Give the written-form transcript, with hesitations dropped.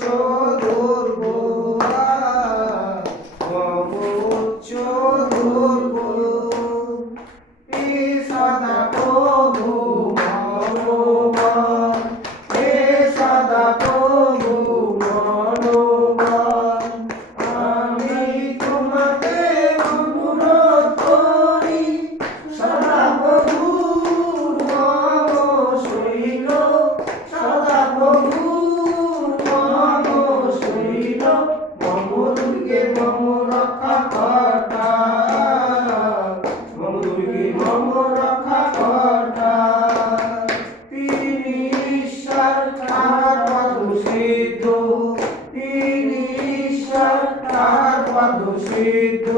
উচ্চ ধরবো মম উচ্চ ধরবো হে সদা প্রভু মনোবল হে সদা প্রভু মনোবল আমি তোমাকে অনুরোধ করি সদা প্রভুর মম শৈল সদা প্রভুর মম শৈল মম দুর্গে মম রক্ষা কর্তা মম দুর্গে মম রক্ষা কর্তা তিনি ঈশ্বর তাহার পদ সিদ্ধ তিনি ঈশ্বর তাহার পদ সিদ্ধ